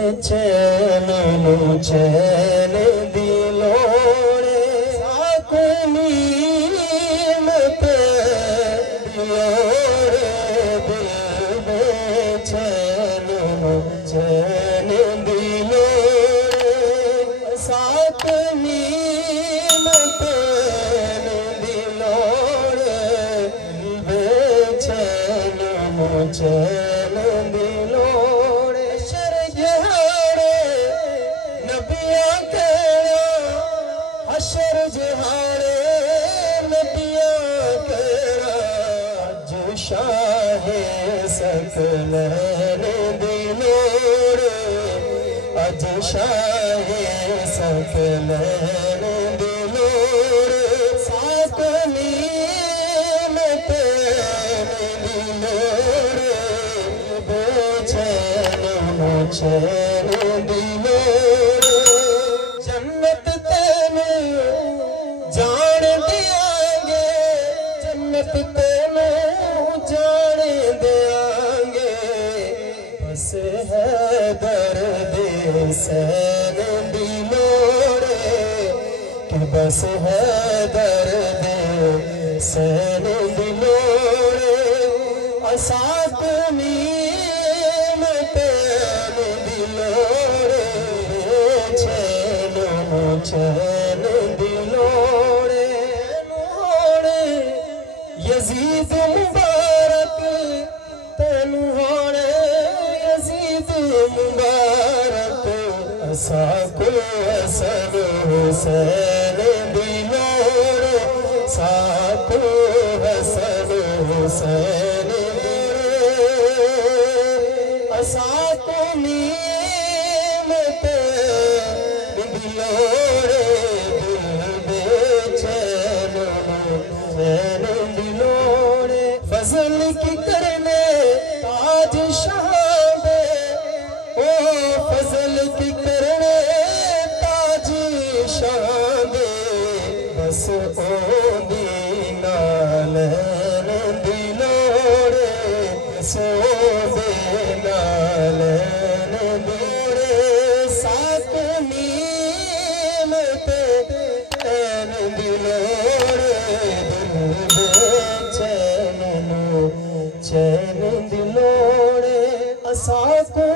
चैन चैन दिलोड़े साकुनी मत दिलोड़े दिल बेचैन चैन दिलोड़े साकुनी मत दिलोड़े दिल बेचैन चैन दिलोड़े हशर जहारे नबिया केरा अज शाहे सकलैन दिलोड़े अज शाहे सकलैन दिलोड़े साकुनी मत दिलोड़े बेचैन चैन दिलोड़े जन्नत तेनू जान दियांगे जन्नत तेनू जान दियांगे बस है दर्द सैन दिलोड़े कि बस है दर्द सैन दिलोड़े साकुनी मत दिलोड़े चैन दिलोड़े होने यजीद मुबारक तेनू होने यजीद मुबारक साको हसन हुसैन दिलोड़े साको हसन हुसैन दिलोड़े साको नीमत दिलोड़े बेचैन चैन दिलोड़े फजल की करने ताज शाबे ओ फजल की करने ताज शाबे बस ओंदी नालैन दिलोड़े बस ओंदी नालैन दिलोड़े साकुनी चैन दिलोड़े चैन दिलोड़े साको